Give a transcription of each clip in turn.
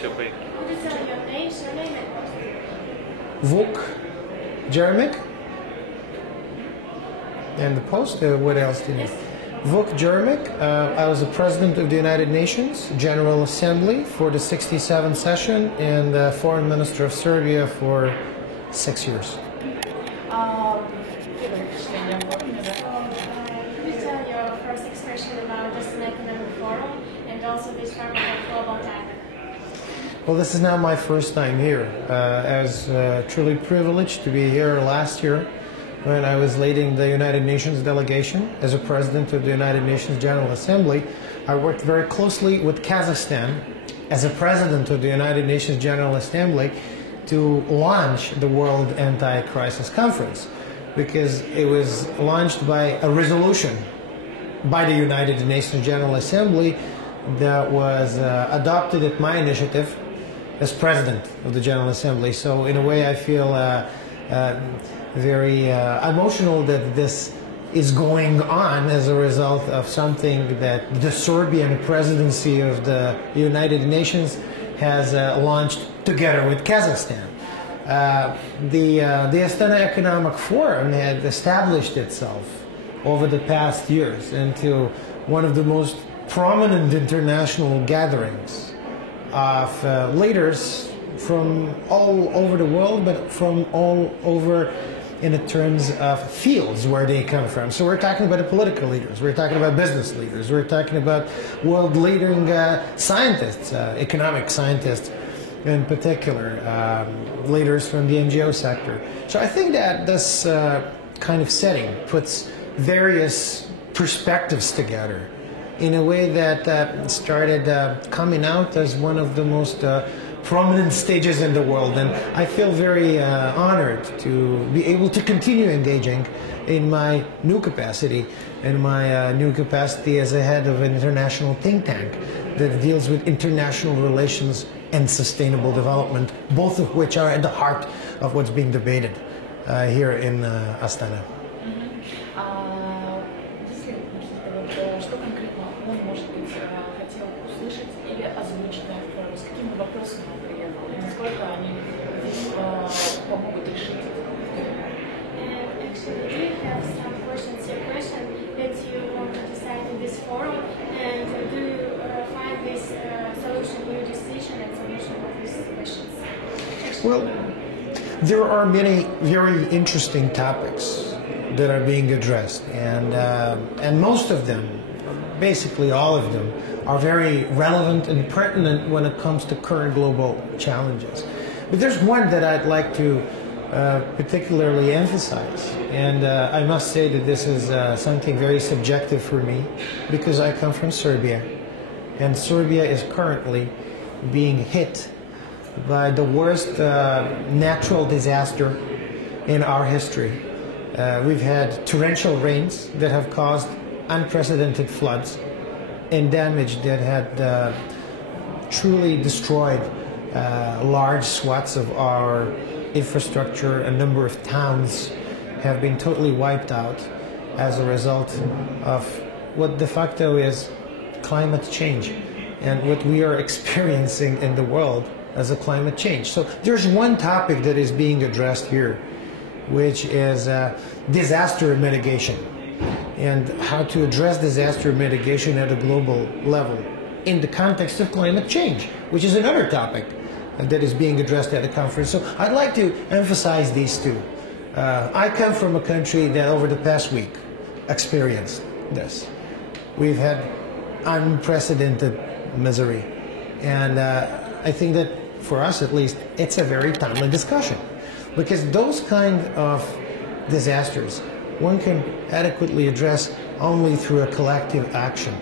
What is your name, surname, and post? Vuk Jeremic. And the post, what else do you need? Vuk Jeremic. I was the president of the United Nations General Assembly for the 67th session and foreign minister of Serbia for 6 years. Could you tell your first expression about just an economic forum and also this format of global time? Well, this is not my first time here. I was truly privileged to be here last year when I was leading the United Nations delegation as a president of the United Nations General Assembly. I worked very closely with Kazakhstan as a president of the United Nations General Assembly to launch the World Anti-Crisis Conference, because it was launched by a resolution by the United Nations General Assembly that was adopted at my initiative as president of the General Assembly. So in a way I feel very emotional that this is going on as a result of something that the Serbian presidency of the United Nations has launched together with Kazakhstan. The Astana Economic Forum had established itself over the past years into one of the most prominent international gatherings of leaders from all over the world, but from all over in the terms of fields where they come from. So we're talking about the political leaders, we're talking about business leaders, we're talking about world-leading scientists, economic scientists in particular, leaders from the NGO sector. So I think that this kind of setting puts various perspectives together in a way that started coming out as one of the most prominent stages in the world, and I feel very honored to be able to continue engaging in my new capacity, as a head of an international think tank that deals with international relations and sustainable development, both of which are at the heart of what's being debated here in Astana. Что конкретно он, может быть, хотел услышать или озвучить на форуме, с какими вопросами он приехал, и насколько они помогут решить это? Actually, do you have some questions that you want to decide in this forum, and do you find this solution, new decision and solution of these questions? Well, there are many very interesting topics that are being addressed, and most of them, basically all of them, are very relevant and pertinent when it comes to current global challenges. But there's one that I'd like to particularly emphasize, and I must say that this is something very subjective for me, because I come from Serbia, and Serbia is currently being hit by the worst natural disaster in our history. We've had torrential rains that have caused unprecedented floods and damage that had truly destroyed large swaths of our infrastructure. A number of towns have been totally wiped out as a result of what de facto is climate change and what we are experiencing in the world as a climate change. So there's one topic that is being addressed here, which is disaster mitigation, and how to address disaster mitigation at a global level in the context of climate change, which is another topic that is being addressed at the conference. So I'd like to emphasize these two. I come from a country that over the past week experienced this. We've had unprecedented misery, and I think that for us at least, it's a very timely discussion, because those kind of disasters one can adequately address only through a collective action.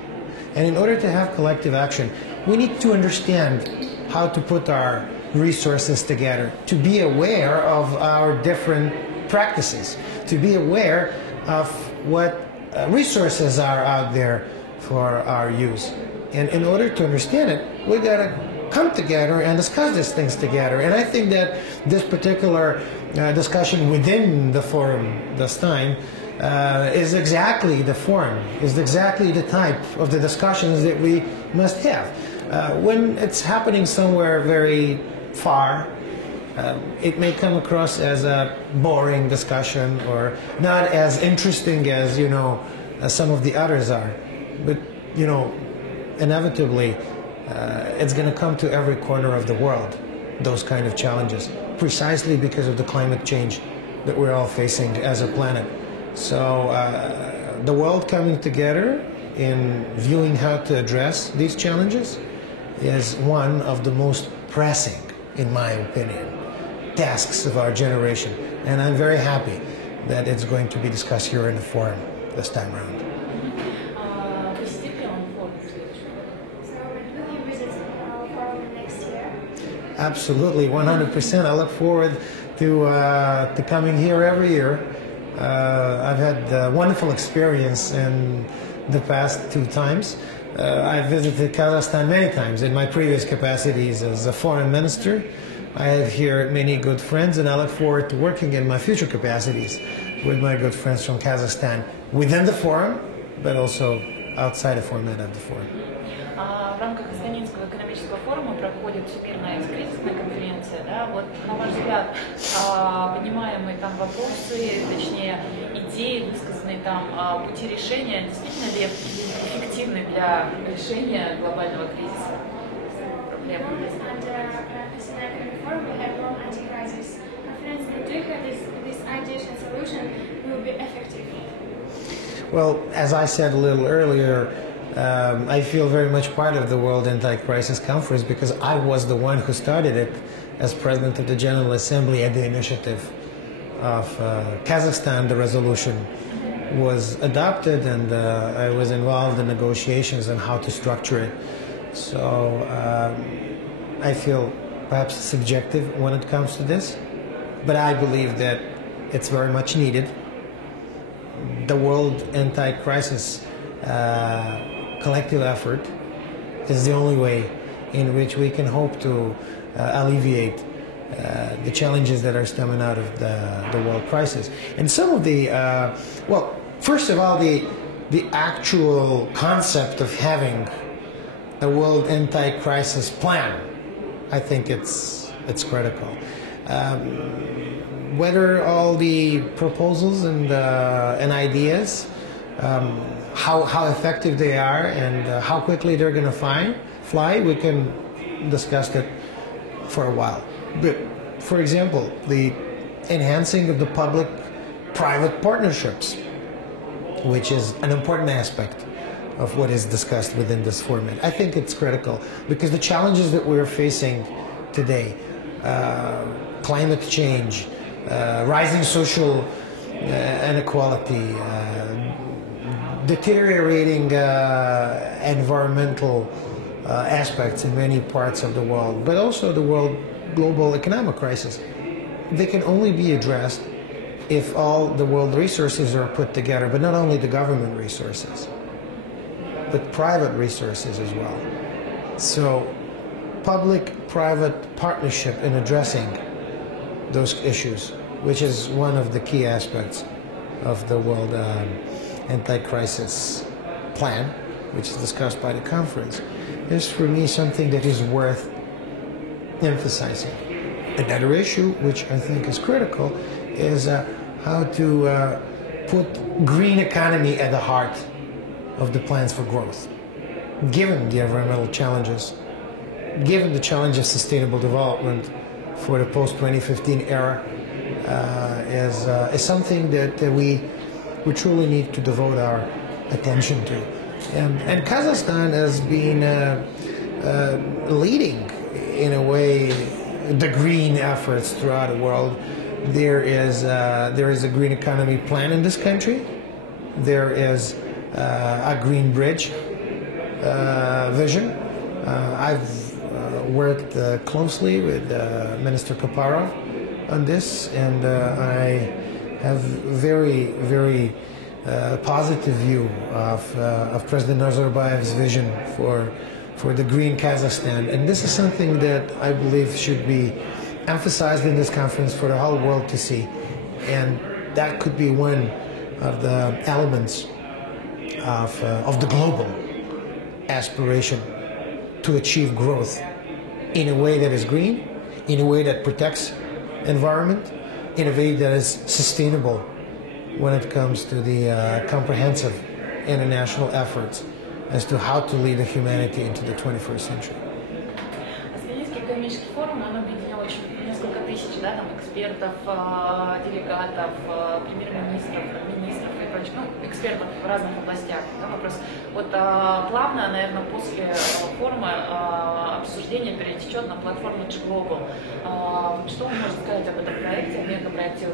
And in order to have collective action, we need to understand how to put our resources together, to be aware of our different practices, to be aware of what resources are out there for our use. And in order to understand it, we've got to come together and discuss these things together. And I think that this particular discussion within the forum this time is exactly the forum, is exactly the type of the discussions that we must have. When it's happening somewhere very far, it may come across as a boring discussion or not as interesting as, as some of the others are. But, inevitably, it's going to come to every corner of the world, those kind of challenges, precisely because of the climate change that we're all facing as a planet. So the world coming together in viewing how to address these challenges is one of the most pressing, in my opinion, tasks of our generation. And I'm very happy that it's going to be discussed here in the forum this time around. So will you visit our forum next year? Absolutely, 100%. I look forward to coming here every year. I've had a wonderful experience in the past 2 times. I've visited Kazakhstan many times in my previous capacities as a foreign minister. I have here many good friends, and I look forward to working in my future capacities with my good friends from Kazakhstan within the forum, but also outside the format of the forum. В рамках Астанинского экономического форума проходит Всемирная кризисная конференция. Да? Вот, на ваш взгляд, поднимаемые там вопросы, точнее идеи, высказанные там, пути решения, действительно ли эффективны для решения глобального кризиса? Проблемы? Under Athena Economic Forum, we have World Anti-Crisis Conference. And do you think this ideas and solution will be effective? Well, as I said a little earlier, I feel very much part of the World Anti-Crisis Conference because I was the one who started it as President of the General Assembly at the initiative of Kazakhstan. The resolution was adopted, and I was involved in negotiations on how to structure it. So I feel perhaps subjective when it comes to this, but I believe that it's very much needed. The World Anti-Crisis collective effort is the only way in which we can hope to alleviate the challenges that are stemming out of the world crisis. And some of the, well, first of all, the actual concept of having a world anti-crisis plan, I think it's critical. Whether all the proposals and ideas, how effective they are and how quickly they're going to fly, we can discuss that for a while. But, for example, the enhancing of the public-private partnerships, which is an important aspect of what is discussed within this format. I think it's critical because the challenges that we're facing today, climate change, rising social inequality, deteriorating environmental aspects in many parts of the world, but also the world global economic crisis, they can only be addressed if all the world resources are put together, but not only the government resources, but private resources as well. So public-private partnership in addressing those issues, which is one of the key aspects of the World Anti-Crisis Plan, which is discussed by the conference, is for me something that is worth emphasizing. Another issue, which I think is critical, is how to put green economy at the heart of the plans for growth. Given the environmental challenges, given the challenge of sustainable development for the post-2015 era, is something that we truly need to devote our attention to. And Kazakhstan has been leading, in a way, the green efforts throughout the world. There is a green economy plan in this country. There is a green bridge vision. I've worked closely with Minister Kaparov on this, and I have very, very positive view of President Nazarbayev's vision for the green Kazakhstan. And this is something that I believe should be emphasized in this conference for the whole world to see. And that could be one of the elements of the global aspiration to achieve growth in a way that is green, in a way that protects environment, in a way that is sustainable when it comes to the comprehensive international efforts as to how to lead humanity into the 21st century. Асканинский экономический форум, он объединял несколько тысяч, да, там, экспертов, делегатов, премьер-министров, министров и прочих, ну, экспертов в разных областях. Да, вопрос. Вот плавно, наверное, после форума обсуждение перетечет на платформу G-Global. Что вы можете сказать об этом проекте, о мегапроекте?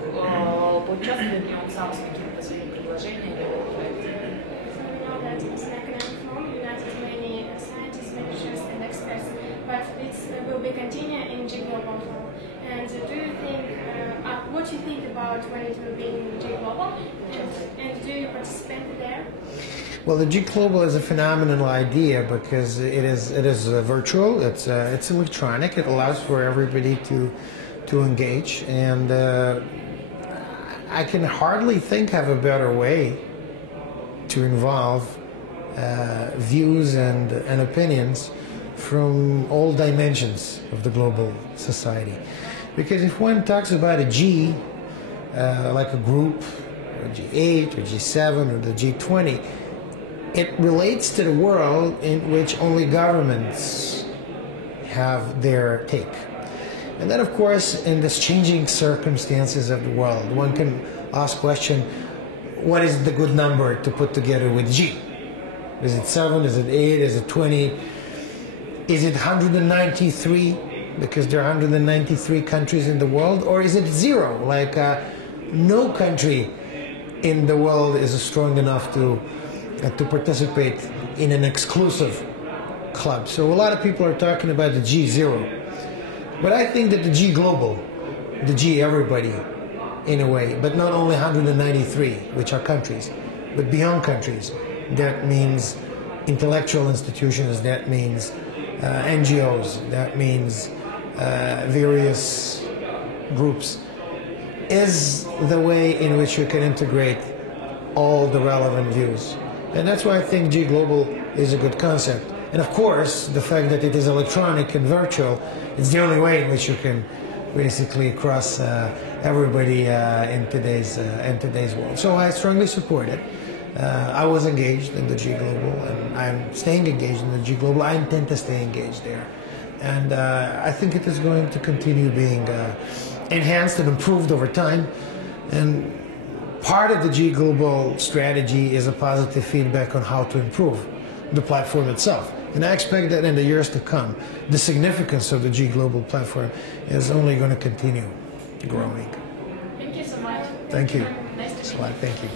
Поучаствует ли он сам с какими-то своими предложениями в этом проекте? But this will be continued in G-Global form. And do you think, what do you think about when it will be in G-Global? And do you participate there? Well, the G-Global is a phenomenal idea because it is virtual, it's electronic, it allows for everybody to engage, and I can hardly think of a better way to involve views and opinions from all dimensions of the global society. Because if one talks about a G, like a group, or G8, or G7, or the G20, it relates to the world in which only governments have their take. And then, of course, in this changing circumstances of the world, one can ask question, what is the good number to put together with G? Is it 7, is it 8, is it 20? Is it 193, because there are 193 countries in the world, or is it 0, like no country in the world is strong enough to participate in an exclusive club? So a lot of people are talking about the G0, but I think that the G global, the G everybody in a way, but not only 193, which are countries, but beyond countries. That means intellectual institutions, that means NGOs, that means various groups, is the way in which you can integrate all the relevant views. And that's why I think G-Global is a good concept. And of course, the fact that it is electronic and virtual, it's the only way in which you can basically cross everybody in today's world. So I strongly support it. I was engaged in the G-Global, and I'm staying engaged in the G-Global. I intend to stay engaged there. And I think it is going to continue being enhanced and improved over time. And part of the G-Global strategy is a positive feedback on how to improve the platform itself. And I expect that in the years to come, the significance of the G-Global platform is only going to continue growing. Thank you so much. Thank you. Nice to meet you. Thank you.